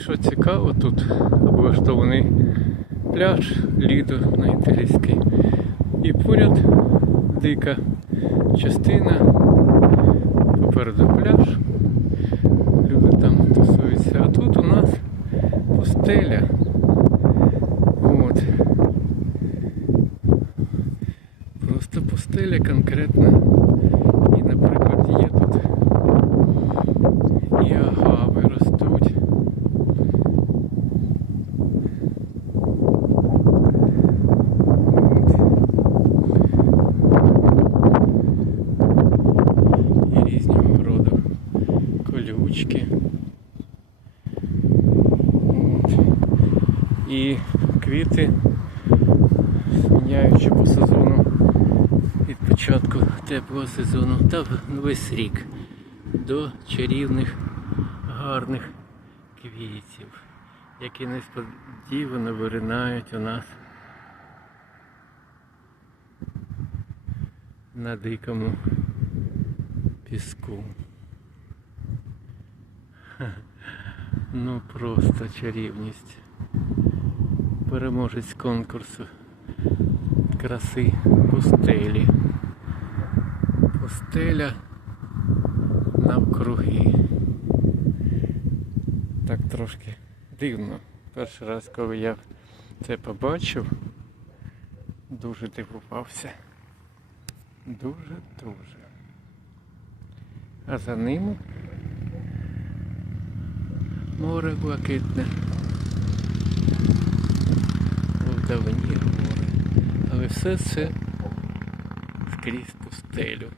Що цікаво, тут облаштований пляж Лідо на італійський. І поряд дика частина. Попереду пляж. Люди там тусуються. А тут у нас пустеля. От. Просто пустеля конкретна. І, наприклад, колючки. От. І квіти, міняючи по сезону від початку теплого сезону та весь рік до чарівних гарних квітів, які несподівано виринають у нас на дикому піску. Ну просто чарівність. Переможець конкурсу краси пустелі. Пустеля навкруги. Так трошки дивно. Перший раз, коли я це побачив, дуже дивувався. Дуже-дуже. А за ними море блакитне. Вдалині море. Але все це скрізь пустелю.